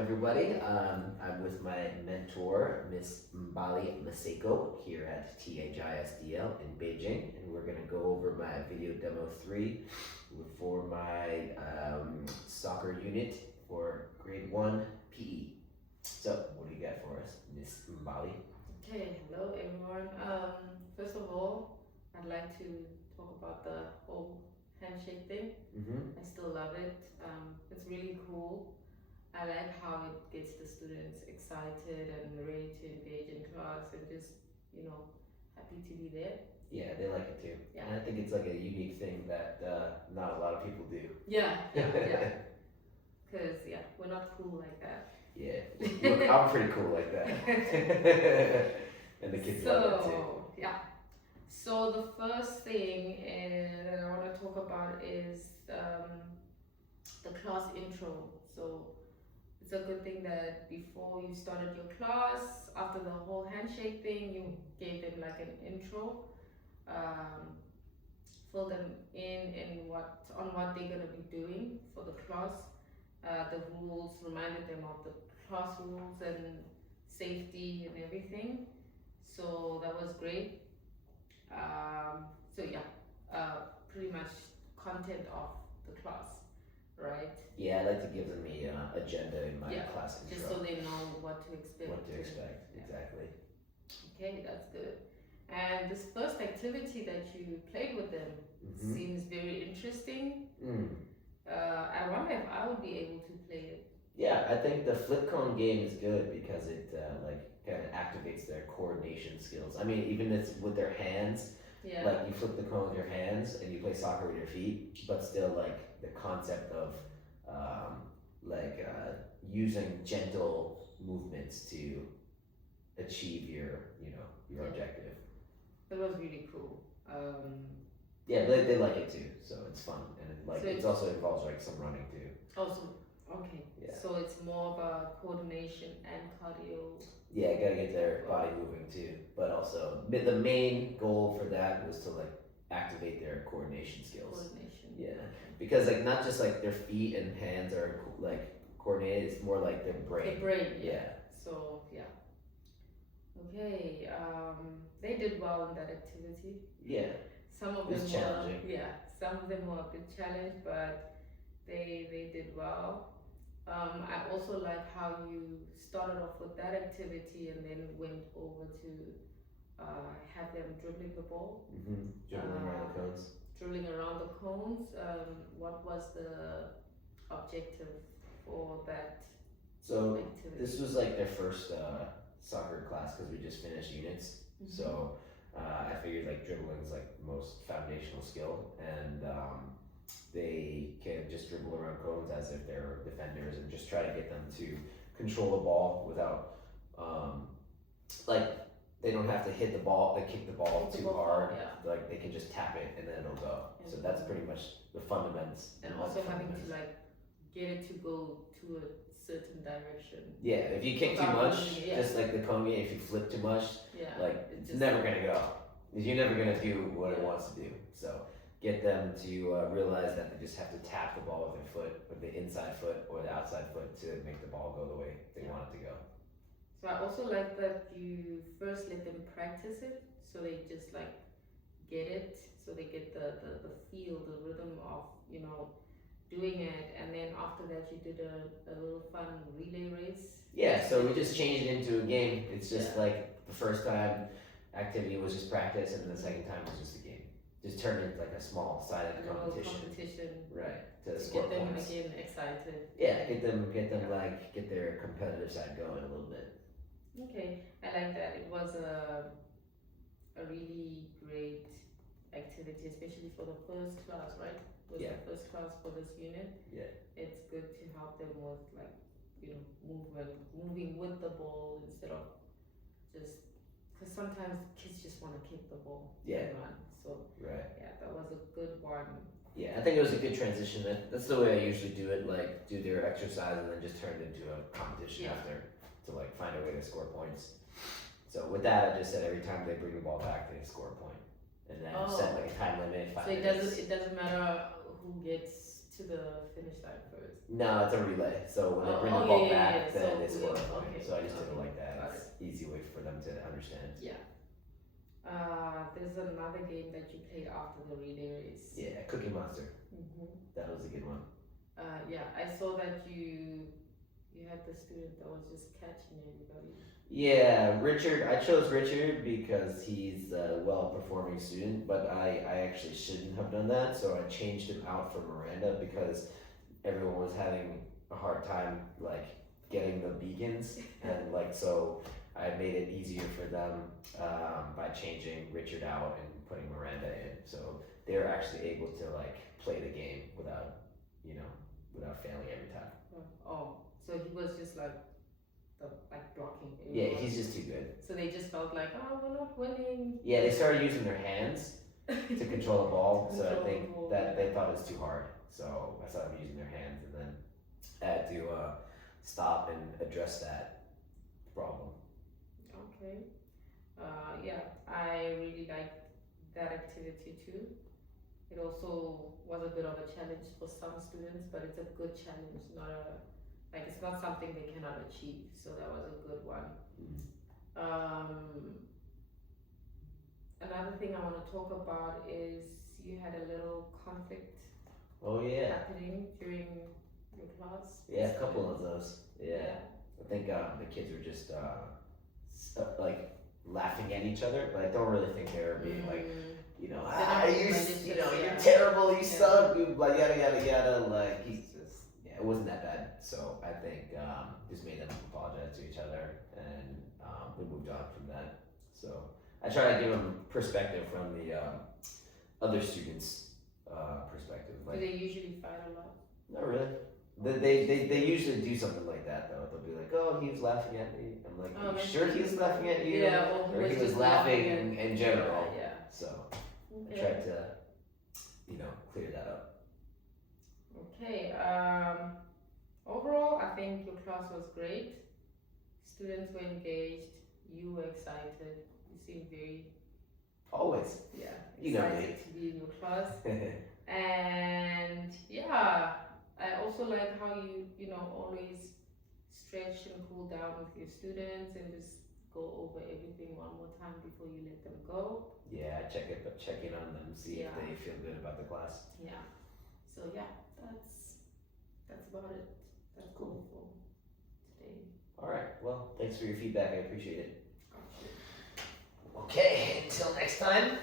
everybody. I'm with my mentor, Miss Mbali Maseko, here at THISDL in Beijing, and we're going to go over my video demo 3 for my soccer unit for grade 1 PE. So, what do you got for us, Miss Mbali? Okay, hello everyone. First of all, I'd like to talk about the whole handshake thing. I still love it. It's really cool. I like how it gets the students excited and ready to engage in class and just, happy to be there. Yeah, they like it too. Yeah. And I think it's like a unique thing that not a lot of people do. Yeah. Because, we're not cool like that. Yeah, I'm pretty cool like that. And the kids love it too. Yeah. So the first thing that I want to talk about is the class intro. So it's a good thing that before you started your class, after the whole handshake thing, you gave them like an intro, fill them in what they're gonna be doing for the class, the rules, reminded them of the class rules and safety and everything. So that was great. Pretty much content of the class, right? Yeah, I like to give them a agenda in my class intro. Just so they know what to expect. Exactly. Okay, that's good. And this first activity that you played with them seems very interesting. I wonder if I would be able to play it. Yeah, I think the flip cone game is good because it kind of activates their coordination skills. I mean, even it's with their hands. Yeah. Like you flip the cone with your hands and you play soccer with your feet, but still like the concept of using gentle movements to achieve your objective. It was really cool. Yeah, they like it too, so it's fun and it also involves like some running too. Also, okay. Yeah. So it's more about coordination and cardio. Yeah, gotta get their body moving too, but also the main goal for that was to like activate their coordination skills. Yeah, because like not just like their feet and hands are like coordinated; it's more like their brain. The brain. Yeah. So yeah. Okay. They did well in that activity. Yeah. Some of them were challenging. Some of them were a bit challenged, but they did well. I also like how you started off with that activity and then went over to have them dribbling the ball. Dribbling around the cones. Dribbling around the cones. What was the objective for that activity? This was like their first soccer class because we just finished units. So I figured like dribbling is like the most foundational skill, and they can just dribble around cones as if they're defenders and just try to get them to control the ball without they don't have to hit the ball, they kick the ball too hard. Like they can just tap it and then it'll go. So that's pretty much the fundamentals. And also having to like get it to go to a certain direction. Yeah, if you kick too much, just like the cone game, if you flip too much, it's never gonna go. You're never gonna do what it wants to do. So get them to realize that they just have to tap the ball with their foot, with the inside foot or the outside foot to make the ball go the way they want it to go. So I also like that you first let them practice it, so they just like get it, so they get the feel, the rhythm of doing it, and then after that you did a little fun relay race. Yeah, so we just changed it into a game. It's just like the first time activity was just practice, and the second time was just a game. Just turned into like a small sided competition. Right. To score get them points. Again excited. Yeah, get them like get their competitive side going a little bit. Okay, I like that. It was a really great activity, especially for the first class, right? Was the first class for this unit. Yeah. It's good to help them with moving with the ball instead of just because sometimes kids just want to kick the ball. Yeah. And run. So that was a good one. Yeah, I think it was a good transition. That's the way I usually do it. Like do their exercise and then just turn it into a competition after to like find a way to score points. So with that, I just said every time they bring the ball back, they score a point, and then set like a time limit. 5 minutes. It doesn't matter who gets to the finish line first? No, it's a relay. So when they bring the Oh, ball yeah, yeah, back, yeah. then So, they score. yeah, okay, So I just did it okay, like that. got It's easy way for them to understand. Yeah. There's another game that you played after the relay race. Yeah, Cookie Monster. That was a good one. Yeah, I saw that you had the student that was just catching everybody. Yeah, Richard. I chose Richard because he's a well-performing student, but I actually shouldn't have done that. So I changed him out for Miranda because everyone was having a hard time like getting the beacons, and like so I made it easier for them by changing Richard out and putting Miranda in. So they're actually able to like play the game without without failing every time. Oh, so he was just like blocking everyone. Yeah, he's just too good. So they just felt like, oh, we're not winning. Yeah, they started using their hands to control the ball, so I think that they thought it was too hard. So I saw them using their hands, and then I had to stop and address that problem. Okay. Yeah, I really liked that activity too. It also was a bit of a challenge for some students, but it's a good challenge, not a it's not something they cannot achieve. So that was a good one. Another thing I want to talk about is you had a little conflict. Oh yeah. Happening during your class. Yeah, a couple of those. Yeah. I think the kids were just like laughing at each other, but I don't really think they were being like, you're terrible, you suck, you like yada yada yada. Like it wasn't that bad. So I think just made them apologize to each other, and we moved on from that. So I try to give them perspective from the other students' perspective. Like, do they usually fight a lot? Not really. They usually do something like that though. They'll be like, "Oh, he was laughing at me." I'm like, "Are you sure he was laughing at you?" Yeah, or he was laughing in general. Yeah. So I tried to, clear that up. Okay. Overall, I think your class was great. Students were engaged. You were excited. You seemed very always excited to be in your class. And yeah, I also like how you always stretch and cool down with your students and just go over everything one more time before you let them go. Yeah, check in on them, see if they feel good about the class. Yeah. So yeah, that's about it. That's cool for today. All right. Well, thanks for your feedback. I appreciate it. Okay. Until next time.